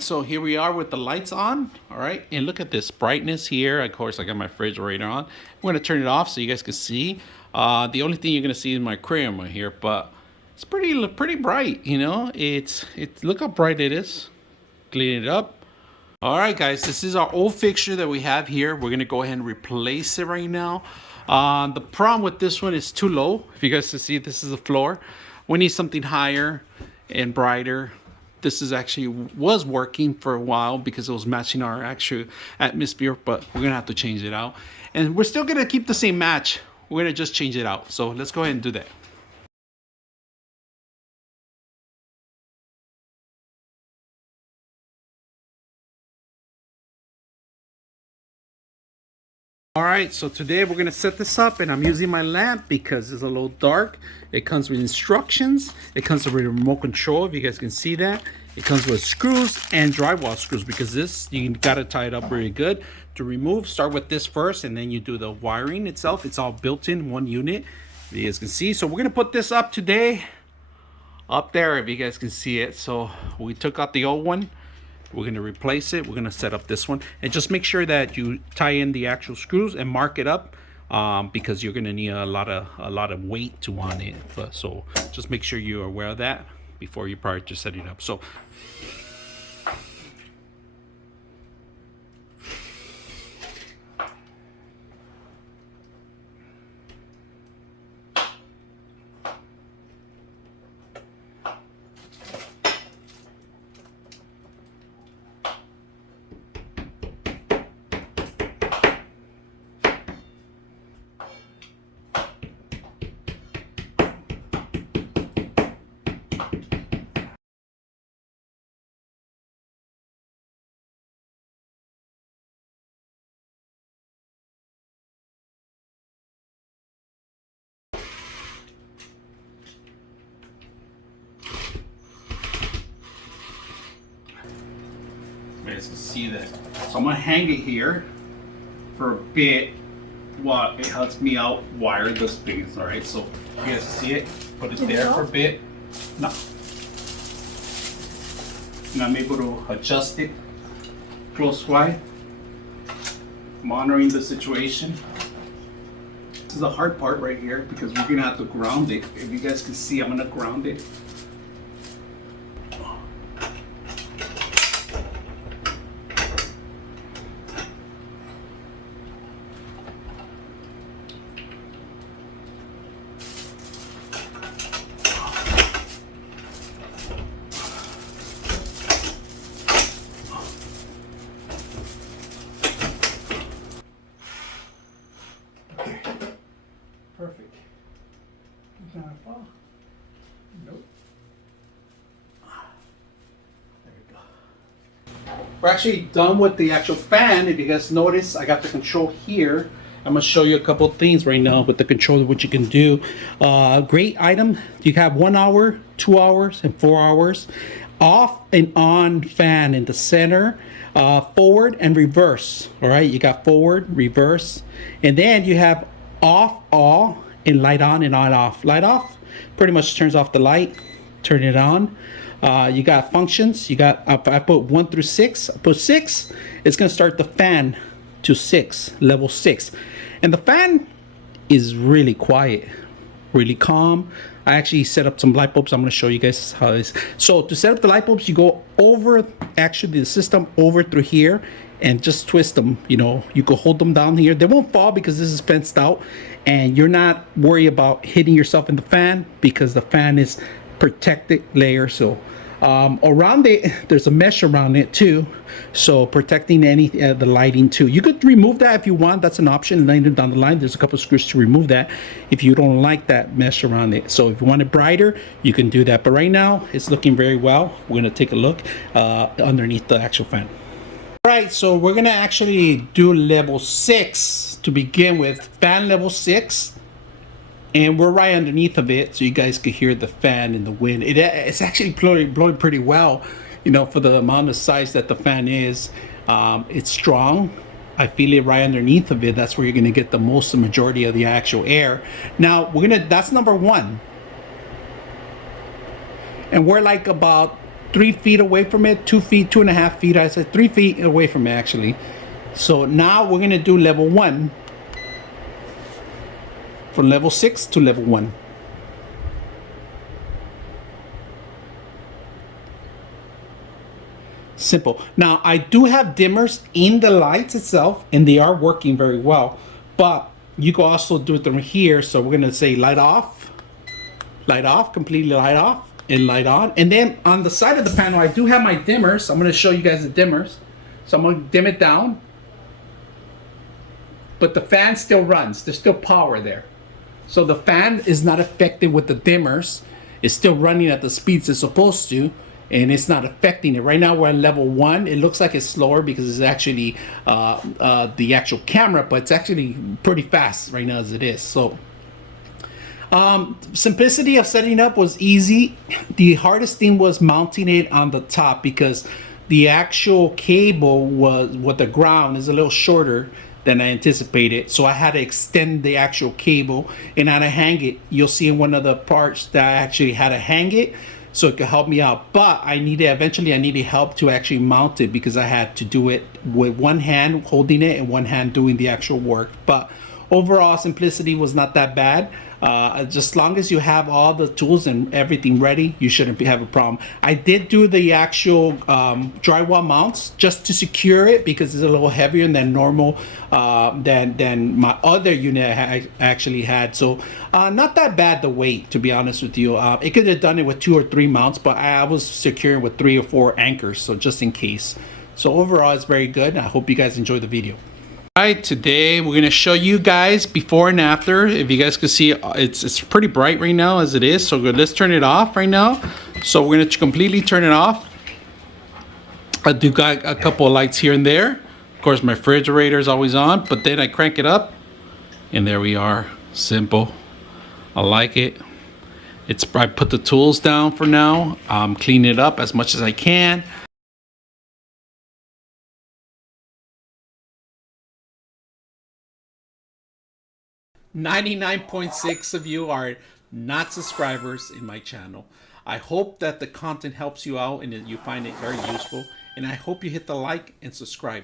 So here we are with the lights on, all right? And look at this brightness here. Of course, I got my refrigerator on. I'm gonna turn it off so you guys can see. The only thing you're gonna see is my aquarium right here, but it's pretty bright, you know? Look how bright it is. Clean it up. All right, guys, this is our old fixture that we have here. We're gonna go ahead and replace it right now. The problem with this one is too low. If you guys can see, this is the floor. We need something higher and brighter. This is actually was working for a while because it was matching our actual atmosphere, but we're gonna have to change it out. And we're still gonna keep the same match. We're gonna just change it out. So let's go ahead and do that. All right, so today we're gonna set this up, and I'm using my lamp because it's a little dark. It comes with instructions. It comes with a remote control, if you guys can see that. It comes with screws and drywall screws, because this, you gotta tie it up really good. To remove, start with this first, and then you do the wiring itself. It's all built in one unit, if you guys can see. So we're gonna put this up today, up there, if you guys can see it. So we took out the old one. We're going to replace it. We're going to set up this one, and just make sure that you tie in the actual screws and mark it up, because you're going to need a lot of weight to on it. So just make sure you're aware of that before you prior to setting it up. So you guys can see that. So I'm gonna hang it here for a bit while it helps me out wire the things. All right, so you guys see it. Put it there for a bit. No. And I'm able to adjust it close by, monitoring the situation. This is the hard part right here, because we're gonna have to ground it. If you guys can see, I'm gonna ground it. Perfect. Not a fall. Nope. There we go. We're actually done with the actual fan. If you guys notice, I got the control here. I'm gonna show you a couple of things right now with the controller, what you can do. Great item. You have 1 hour, 2 hours, and 4 hours. Off and on fan in the center. Forward and reverse. All right, you got forward, reverse, and then you have off, all, and light on and on off. Light off pretty much turns off the light, turn it on. You got functions. You got, I put 1 through 6. I put 6. It's gonna start the fan to 6, level 6, and the fan is really quiet, really calm. I actually set up some light bulbs. I'm going to show you guys how it is. So to set up the light bulbs, you go over actually the system over through here and just twist them. You know, you can hold them down here. They won't fall because this is fenced out, and you're not worried about hitting yourself in the fan because the fan is protected layer. So around it, there's a mesh around it too, so protecting any the lighting too. You could remove that if you want. That's an option later down the line. There's a couple of screws to remove that if you don't like that mesh around it. So if you want it brighter, you can do that, but right now it's looking very well. We're going to take a look underneath the actual fan. All right, so we're going to actually do level 6 to begin with. Fan level 6. And we're right underneath of it, so you guys can hear the fan and the wind. It's actually blowing pretty well, you know, for the amount of size that the fan is. It's strong. I feel it right underneath of it. That's where you're gonna get the majority of the actual air. Now that's number 1. And we're like about 3 feet away from it, 2 feet, 2.5 feet. I said 3 feet away from it actually. So now we're gonna do level 1, from level 6 to level 1. Simple. Now I do have dimmers in the lights itself, and they are working very well. But you can also do it from here. So we're gonna say light off, completely light off, and light on. And then on the side of the panel, I do have my dimmers. I'm gonna show you guys the dimmers. So I'm gonna dim it down, but the fan still runs. There's still power there. So the fan is not affected with the dimmers. It's still running at the speeds it's supposed to, and it's not affecting it. Right now we're on level 1. It looks like it's slower because it's actually the actual camera, but it's actually pretty fast right now as it is. So simplicity of setting up was easy. The hardest thing was mounting it on the top, because the actual cable was, with the ground is a little shorter than I anticipated. So I had to extend the actual cable and I had to hang it. You'll see in one of the parts that I actually had to hang it so it could help me out. But I needed help to actually mount it, because I had to do it with one hand holding it and one hand doing the actual work. But overall, simplicity was not that bad. Just as long as you have all the tools and everything ready, you shouldn't have a problem. I did do the actual drywall mounts just to secure it, because it's a little heavier than normal, than my other unit I actually had. So not that bad, the weight, to be honest with you. It could have done it with 2 or 3 mounts, but I was securing with 3 or 4 anchors, so just in case. So overall, it's very good. I hope you guys enjoy the video. Alright, today we're going to show you guys before and after. If you guys can see, it's pretty bright right now as it is. So let's turn it off right now. So we're going to completely turn it off. I do got a couple of lights here and there. Of course, my refrigerator is always on, but then I crank it up and there we are. Simple. I like it. I put the tools down for now. I'm cleaning it up as much as I can. 99.6 of you are not subscribers in my channel. I hope that the content helps you out and that you find it very useful, and I hope you hit the like and subscribe.